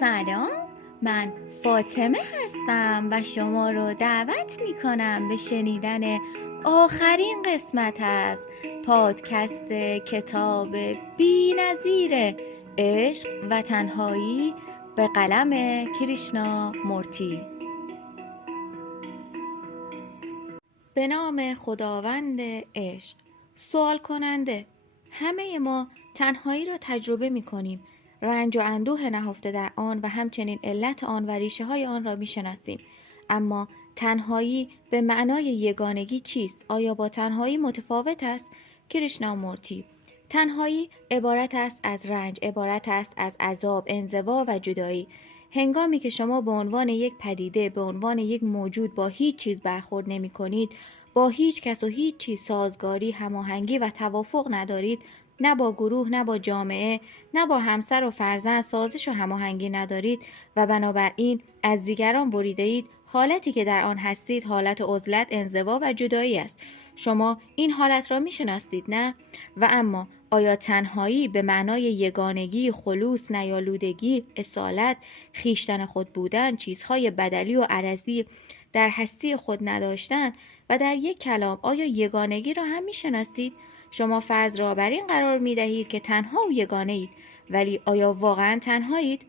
سلام، من فاطمه هستم و شما رو دعوت می کنم به شنیدن آخرین قسمت از پادکست کتاب بی‌نظیر عشق و تنهایی به قلم کریشنا مورتی. به نام خداوند عشق. سوال کننده: همه ما تنهایی را تجربه می کنیم. رنج و اندوه نهفته در آن و همچنین علت آن و ریشه های آن را می شناسیم. اما تنهایی به معنای یگانگی چیست؟ آیا با تنهایی متفاوت است؟ کریشنا مورتی: تنهایی عبارت است از رنج، عبارت است از عذاب، انزوا و جدایی. هنگامی که شما به عنوان یک پدیده، به عنوان یک موجود با هیچ چیز برخورد نمی کنید، با هیچ کس و هیچ چیز سازگاری، هماهنگی و توافق ندارید، نه با گروه، نه با جامعه، نه با همسر و فرزند سازش و هماهنگی ندارید و بنابراین از دیگران بریده اید، حالتی که در آن هستید حالت عزلت، انزوا و جدایی است. شما این حالت را می‌شناسید، نه؟ و اما آیا تنهایی به معنای یگانگی، خلوص، نیالودگی، اصالت، خویشتن خود بودن، چیزهای بدلی و عرضی در هستی خود نداشتن و در یک کلام آیا یگانگی را هم می‌شناسید؟ شما فرض را بر این قرار می دهید که تنها و یگانه اید، ولی آیا واقعا تنهایید؟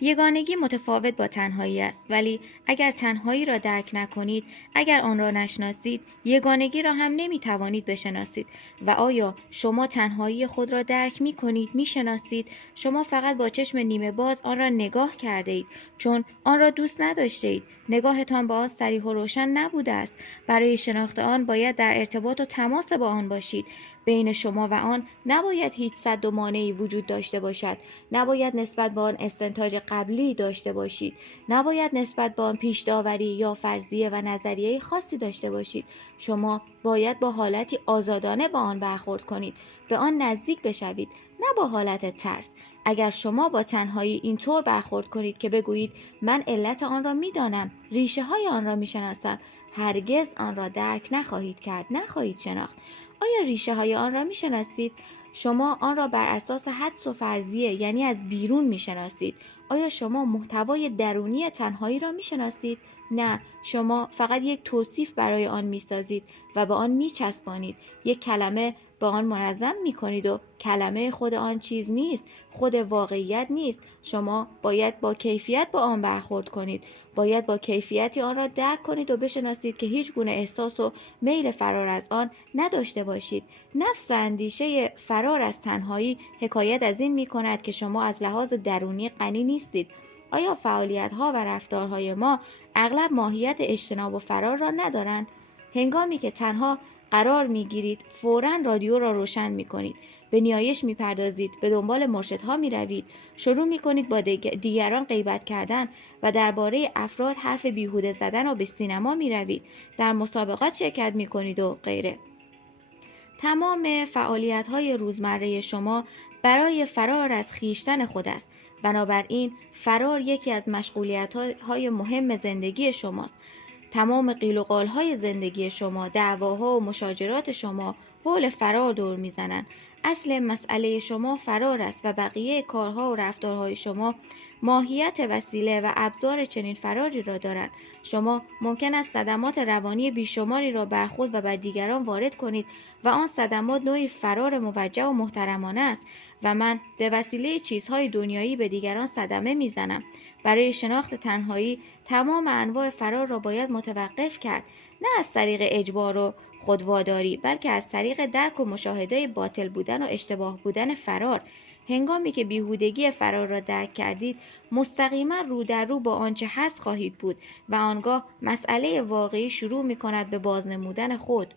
یگانگی متفاوت با تنهایی است، ولی اگر تنهایی را درک نکنید، اگر آن را نشناسید، یگانگی را هم نمی توانید بشناسید. و آیا شما تنهایی خود را درک می کنید، می شناسید؟ شما فقط با چشم نیمه باز آن را نگاه کرده اید، چون آن را دوست نداشته اید. نگاهتان با آن صریح و روشن نبوده است. برای شناخت آن باید در ارتباط و تماس با آن باشید. بین شما و آن نباید هیچ سد و مانعی وجود داشته باشد. نباید نسبت به آن استنتاج قبلی داشته باشید. نباید نسبت به آن پیش داوری یا فرضیه و نظریه خاصی داشته باشید. شما باید با حالتی آزادانه با آن برخورد کنید، به آن نزدیک بشوید، نه با حالت ترس. اگر شما با تنهایی اینطور برخورد کنید که بگویید من علت آن را می‌دانم، ریشه های آن را می‌شناسم، هرگز آن را درک نخواهید کرد، نخواهید شناخت. آیا ریشه های آن را می‌شناسید؟ شما آن را بر اساس حدس و فرضیه، یعنی از بیرون می‌شناسید. آیا شما محتوای درونی تنهایی را می‌شناسید؟ نه، شما فقط یک توصیف برای آن می‌سازید و به آن می‌چسبانید. یک کلمه به آن منظم می‌کنید و کلمه خود آن چیز نیست، خود واقعیت نیست. شما باید با کیفیت با آن برخورد کنید. باید با کیفیتی آن را درک کنید و بشناسید که هیچ گونه احساس و میل فرار از آن نداشته باشید. نفس اندیشه فرار از تنهایی حکایت از این می‌کند که شما از لحاظ درونی غنی نیستید. آیا فعالیت‌ها و رفتارهای ما اغلب ماهیت اجتناب و فرار را ندارند؟ هنگامی که تنها قرار می‌گیرید، فوراً رادیو را روشن می‌کنید، به نیایش می‌پردازید، به دنبال مرشدها می‌روید، شروع می‌کنید با دیگران غیبت کردن و درباره افراد حرف بیهوده زدن و به سینما می‌روید، در مسابقات شرکت می‌کنید و غیره. تمام فعالیت‌های روزمره شما برای فرار از خویشتن خود است. بنابراین فرار یکی از مشغولیت‌های مهم زندگی شماست. تمام قیل و قال‌های زندگی شما، دعواها و مشاجرات شما حول فرار دور می‌زنند. اصل مسئله شما فرار است و بقیه کارها و رفتارهای شما ماهیت وسیله و ابزار چنین فراری را دارند. شما ممکن است صدمات روانی بیشماری را بر خود و بر دیگران وارد کنید و آن صدمات نوعی فرار موجه و محترمانه است و من به وسیله چیزهای دنیایی به دیگران صدمه میزنم. برای شناخت تنهایی تمام انواع فرار را باید متوقف کرد، نه از طریق اجبار و خودواداری، بلکه از طریق درک و مشاهده باطل بودن و اشتباه بودن فرار. هنگامی که بیهودگی فرار را درک کردید، مستقیما رو در رو با آنچه هست خواهید بود و آنگاه مسئله واقعی شروع می کند به بازنمودن خود.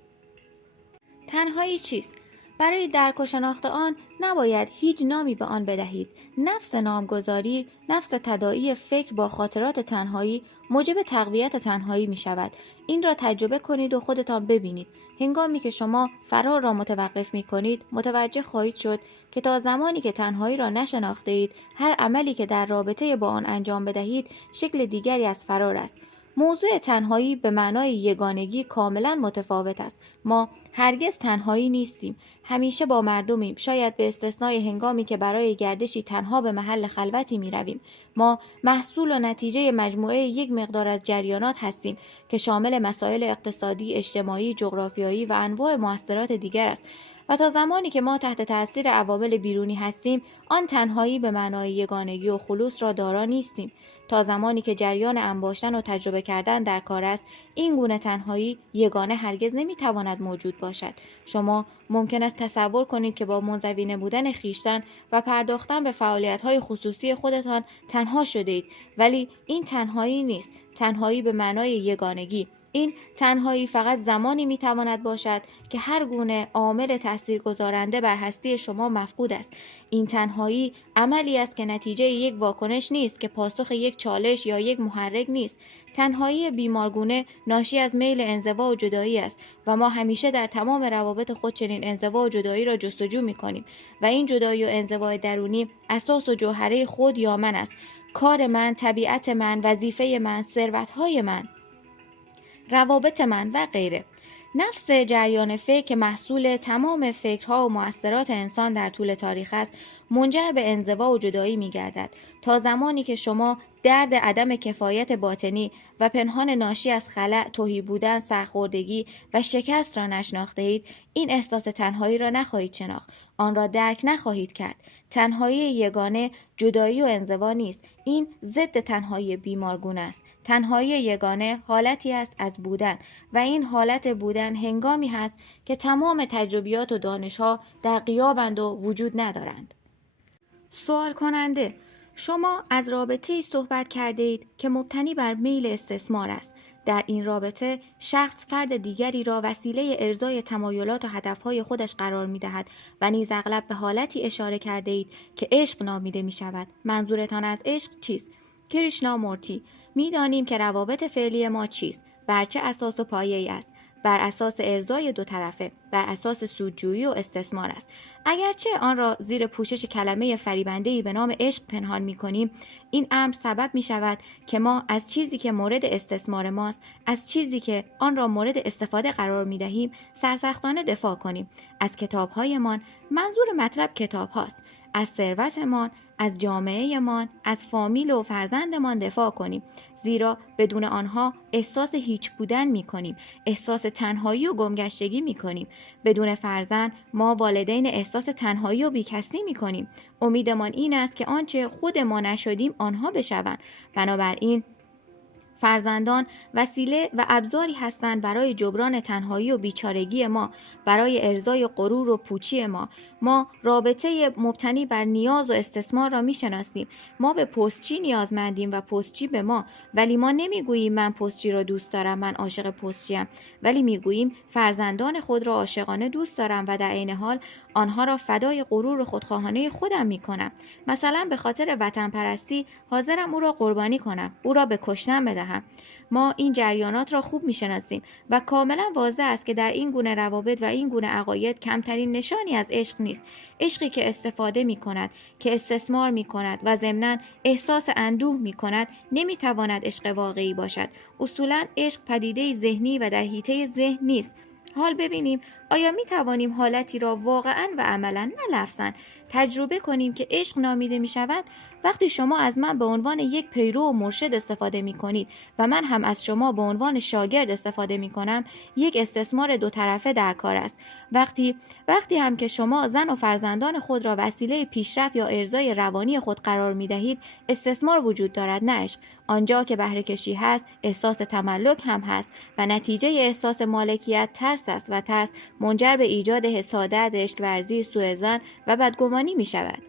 تنهایی چیست؟ برای درک و شناخت آن نباید هیچ نامی به آن بدهید. نفس نامگذاری، نفس تداعی فکر با خاطرات تنهایی موجب تقویت تنهایی می شود. این را تجربه کنید و خودتان ببینید. هنگامی که شما فرار را متوقف می کنید، متوجه خواهید شد که تا زمانی که تنهایی را نشناخته اید، هر عملی که در رابطه با آن انجام بدهید، شکل دیگری از فرار است. موضوع تنهایی به معنای یگانگی کاملا متفاوت است. ما هرگز تنهایی نیستیم. همیشه با مردمیم، شاید به استثنای هنگامی که برای گردشی تنها به محل خلوتی می رویم. ما محصول و نتیجه مجموعه یک مقدار از جریانات هستیم که شامل مسائل اقتصادی، اجتماعی، جغرافیایی و انواع مؤثرات دیگر است. و تا زمانی که ما تحت تاثیر عوامل بیرونی هستیم، آن تنهایی به معنای یگانگی و خلوص را دارا نیستیم. تا زمانی که جریان انباشتن و تجربه کردن در کار است، این گونه تنهایی یگانه هرگز نمیتواند موجود باشد. شما ممکن است تصور کنید که با منزوی نمودن خویشتن و پرداختن به فعالیت‌های خصوصی خودتان تنها شده‌اید، ولی این تنهایی نیست. تنهایی به معنای یگانگی. این تنهایی فقط زمانی میتواند باشد که هر گونه عامل تاثیرگذارنده بر هستی شما مفقود است. این تنهایی عملی است که نتیجه یک واکنش نیست، که پاسخ یک چالش یا یک محرک نیست. تنهایی بیمارگونه ناشی از میل انزوا و جدایی است و ما همیشه در تمام روابط خود چنین انزوا و جدایی را جستجو می‌کنیم و این جدایی و انزوای درونی اساس و جوهره خود یا من است. کار من، طبیعت من، وظیفه من، ثروت‌های من، روابط من و غیره. نفس جریان فکر که محصول تمام فکرها و مؤثرات انسان در طول تاریخ است، منجر به انزوا و جدایی می‌گردد. تا زمانی که شما درد عدم کفایت باطنی و پنهان ناشی از خلأ، تهی بودن، سرخوردگی و شکست را نشناخته اید، این احساس تنهایی را نخواهید شناخت، آن را درک نخواهید کرد. تنهایی یگانه جدایی و انزوا نیست، این ضد تنهایی بیمارگونه است. تنهایی یگانه حالتی است از بودن و این حالت بودن هنگامی هست که تمام تجربیات و دانش‌ها در غیابند و وجود ندارند. سوال کننده: شما از رابطه‌ای صحبت کرده اید که مبتنی بر میل استثمار است. در این رابطه شخص فرد دیگری را وسیله ارضای تمایلات و هدفهای خودش قرار می‌دهد و نیز اغلب به حالتی اشاره کرده اید که عشق نامیده می‌شود. منظورتان از عشق چیست؟ کریشنامورتی: می‌دانیم که روابط فعلی ما چیست، بر چه اساس و پایه‌ای است. بر اساس ارضای دو طرفه، بر اساس سودجویی و استثمار است. اگرچه آن را زیر پوشش کلمه فریبنده‌ای به نام عشق پنهان می‌کنیم، این امر سبب می‌شود که ما از چیزی که مورد استثمار ماست، از چیزی که آن را مورد استفاده قرار می‌دهیم، سرسختانه دفاع کنیم. از کتاب‌هایمان، منظور مطلب کتاب هاست، از ثروتمان، از جامعه‌مان، از فامیل و فرزندمان دفاع کنیم، زیرا بدون آنها احساس هیچ بودن می‌کنیم، احساس تنهایی و گمگشتگی می‌کنیم. بدون فرزند ما والدین احساس تنهایی و بیکسی می‌کنیم. امیدمان این است که آنچه خود ما نشدیم آنها بشوند. بنابراین فرزندان وسیله و ابزاری هستند برای جبران تنهایی و بیچارگی ما، برای ارضای غرور و پوچی ما. ما رابطه مبتنی بر نیاز و استثمار را میشناسیم. ما به پستچی نیازمندیم و پستچی به ما، ولی ما نمیگوییم من پستچی را دوست دارم، من عاشق پستچیم، ولی میگوییم فرزندان خود را عاشقانه دوست دارم و در عین حال آنها را فدای غرور خودخواهانه خودم میکنم. مثلا به خاطر وطن پرستی حاضرم او را قربانی کنم، او را به کشتن بدهم. ما این جریانات را خوب میشناسیم و کاملا واضح است که در این گونه روابط و این گونه عقاید کمترین نشانی از عشق نیست. عشقی که استفاده میکند، که استثمار میکند و ضمناً احساس اندوه میکند، نمیتواند عشق واقعی باشد. اصولاً عشق پدیده ذهنی و در حیطه ذهن نیست. حال ببینیم آیا می توانیم حالتی را واقعاً و عملاً، نه لفظاً، تجربه کنیم که عشق نامیده می شود؟ وقتی شما از من به عنوان یک پیرو و مرشد استفاده می کنید و من هم از شما به عنوان شاگرد استفاده می کنم، یک استثمار دو طرفه در کار است. وقتی هم که شما زن و فرزندان خود را وسیله پیشرفت یا ارضای روانی خود قرار می دهید، استثمار وجود دارد، نه عشق. آنجا که بهره کشی هست، احساس تملک هم هست و نتیجه احساس مالکیت ترس است و ترس منجر به ایجاد حسادت، عشق‌ورزی، سوءظن و بدگمانی می شود.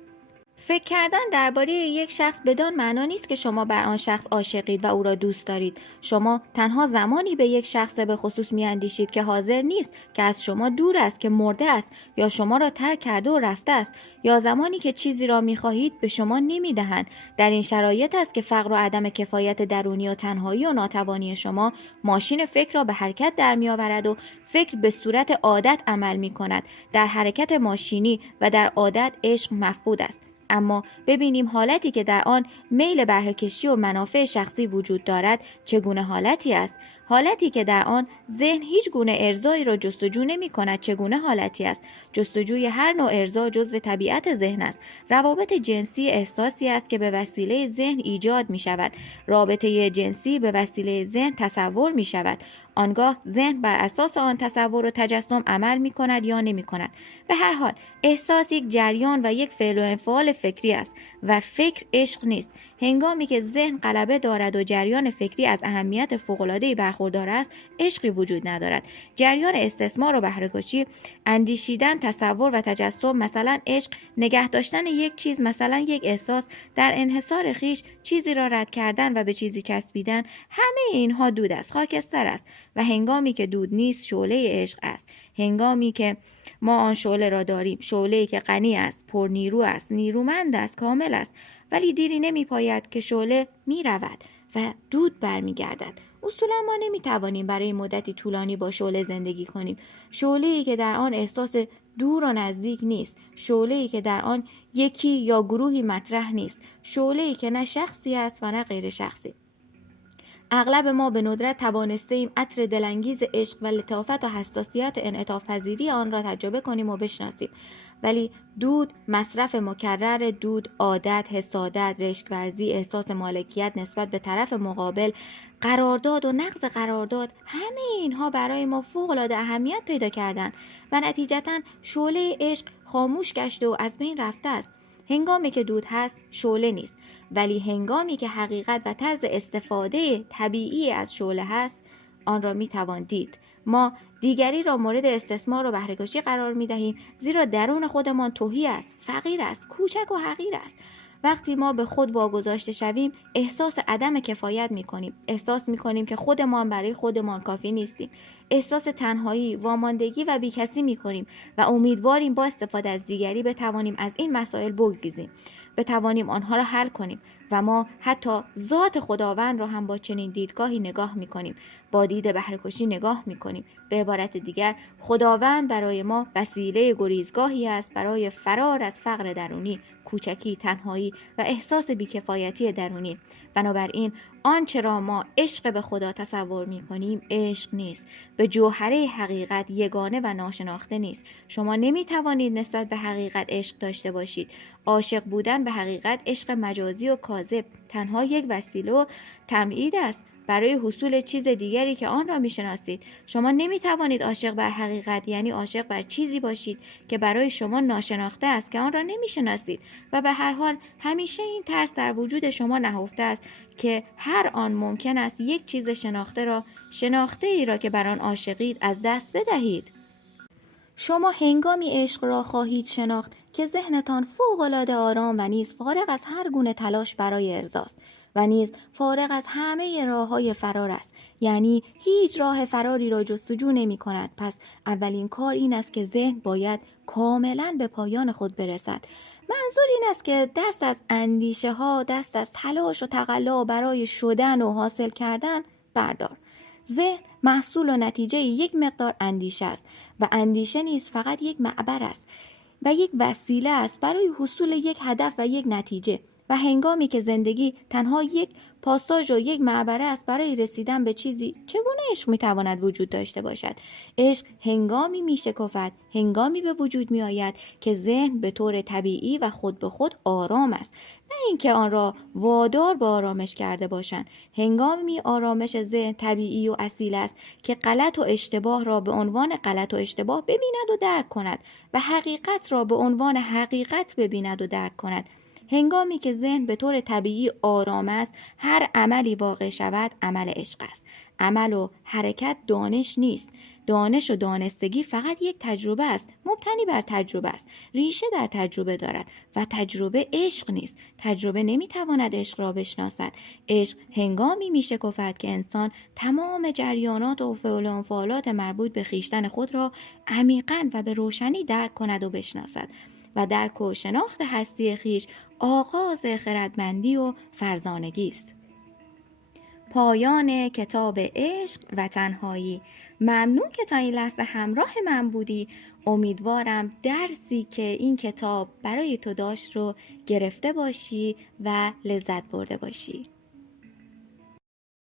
فکر کردن درباره یک شخص بدان معنا نیست که شما بر آن شخص عاشقید و او را دوست دارید. شما تنها زمانی به یک شخص به خصوص میاندیشید که حاضر نیست، که از شما دور است، که مرده است یا شما را ترک کرده و رفته است، یا زمانی که چیزی را میخواهید به شما نمیدهند. در این شرایط است که فقر و عدم کفایت درونی و تنهایی و ناتوانی شما ماشین فکر را به حرکت در میآورد و فکر به صورت عادت عمل میکند. در حرکت ماشینی و در عادت عشق مفقود است. اما ببینیم حالتی که در آن میل بهره‌کشی و منافع شخصی وجود دارد چگونه حالتی است. حالتی که در آن ذهن هیچ گونه ارضایی را جستجو نمی‌کند چگونه حالتی است. جستجوی هر نوع ارضا جزو طبیعت ذهن است. روابط جنسی احساسی است که به وسیله ذهن ایجاد می‌شود. رابطه جنسی به وسیله ذهن تصور می‌شود. آنگاه ذهن بر اساس آن تصور و تجسم عمل می‌کند یا نمی‌کند. به هر حال احساس یک جریان و یک فعل و انفعال فکری است و فکر عشق نیست. هنگامی که ذهن غلبه دارد و جریان فکری از اهمیت فوق‌العاده‌ای برخوردار است، عشقی وجود ندارد. جریان استثمار و بهره‌کشی، اندیشیدن، تصور و تجسم، مثلا عشق، نگه داشتن یک چیز، مثلا یک احساس، در انحصار خویش چیزی را رد کردن و به چیزی چسبیدن، همه اینها دود است، خاکستر است. و هنگامی که دود نیست، شعله عشق است. هنگامی که ما آن شعله را داریم، شعله‌ای که غنی است، پرنیرو است، نیرومند است، کامل است، ولی دیری نمی‌پاید که شعله می‌رود و دود برمیگردد. اصولا ما نمی‌توانیم برای مدتی طولانی با شعله زندگی کنیم. شعله‌ای که در آن احساس دور و نزدیک نیست، شعله‌ای که در آن یکی یا گروهی مطرح نیست، شعله‌ای که نه شخصی است و نه غیر شخصی. اغلب ما به ندرت توانسته‌ایم عطر دلانگیز عشق و لطافت و حساسیت انعطاف پذیری آن را تجربه کنیم و بشناسیم. ولی دود، مصرف مکرر دود، عادت، حسادت، رشک‌ورزی، احساس مالکیت نسبت به طرف مقابل، قرارداد و نقض قرارداد، همه اینها برای ما فوق‌العاده اهمیت پیدا کردند و نتیجتاً شعله عشق خاموش گشته و از بین رفته است. هنگامی که دود هست، شعله نیست، ولی هنگامی که حقیقت و طرز استفاده طبیعی از شعله هست، آن را میتوان دید. ما دیگری را مورد استثمار و بهره‌کشی قرار میدهیم، زیرا درون خودمان تهی است، فقیر است، کوچک و حقیر است. وقتی ما به خود واگذاشته شویم، احساس عدم کفایت میکنیم. احساس میکنیم که خودمان برای خودمان کافی نیستیم. احساس تنهایی، واماندگی و بیکسی میکنیم و امیدواریم با استفاده از دیگری بتوانیم از این مسائل بگریزیم، بتوانیم آنها را حل کنیم. و ما حتی ذات خداوند را هم با چنین دیدگاهی نگاه میکنیم، با دید بهره‌کشی نگاه میکنیم. به عبارت دیگر، خداوند برای ما وسیله گریزگاهی است برای فرار از فقر درونی، کوچکی، تنهایی و احساس بیکفایتی درونی. بنابراین آنچه را ما عشق به خدا تصور می‌کنیم عشق نیست، به جوهره حقیقت یگانه و ناشناخته نیست. شما نمی‌توانید نسبت به حقیقت عشق داشته باشید. عاشق بودن به حقیقت عشق مجازی و کاذب، تنها یک وسیله و تمهید است برای حصول چیز دیگری که آن را می‌شناسید. شما نمی‌توانید عاشق بر حقیقت یعنی عاشق بر چیزی باشید که برای شما ناشناخته است، که آن را نمی‌شناسید. و به هر حال همیشه این ترس در وجود شما نهفته است که هر آن ممکن است یک چیز شناخته ای را که بر آن عاشقید از دست بدهید. شما هنگامی عشق را خواهید شناخت که ذهنتان فوق‌العاده آرام و نیز فارغ از هر گونه تلاش برای ارضاست و نیز فارغ از همه راه‌های فرار است. یعنی هیچ راه فراری را جستجو نمی‌کند. پس اولین کار این است که ذهن باید کاملاً به پایان خود برسد. منظور این است که دست از اندیشه ها، دست از تلاش و تقلا برای شدن و حاصل کردن بردار. ذهن محصول و نتیجه یک مقدار اندیشه است و اندیشه نیز فقط یک معبر است و یک وسیله است برای حصول یک هدف و یک نتیجه. و هنگامی که زندگی تنها یک پاساژ و یک معبر است برای رسیدن به چیزی، چگونه عشق میتواند وجود داشته باشد؟ عشق هنگامی میشکافد، هنگامی به وجود میآید که ذهن به طور طبیعی و خود به خود آرام است، نه اینکه آن را وادار به آرامش کرده باشند. هنگامی آرامش ذهن طبیعی و اصیل است که غلط و اشتباه را به عنوان غلط و اشتباه ببیند و درک کند و حقیقت را به عنوان حقیقت ببیند و درک کند. هنگامی که ذهن به طور طبیعی آرام است، هر عملی واقع شود عمل عشق است. عمل و حرکت دانش نیست. دانش و دانستگی فقط یک تجربه است، مبتنی بر تجربه است، ریشه در تجربه دارد و تجربه عشق نیست. تجربه نمیتواند عشق را بشناسد. عشق هنگامی میشکافد که انسان تمام جریانات و فعل و انفعالات مربوط به خویشتن خود را عمیقاً و به روشنی درک کند و بشناسد. و درک و شناخت هستی خویش آغاز خردمندی و فرزانگی است. پایان کتاب عشق و تنهایی. ممنون که تا این لحظه همراه من بودی. امیدوارم درسی که این کتاب برای تو داشت رو گرفته باشی و لذت برده باشی.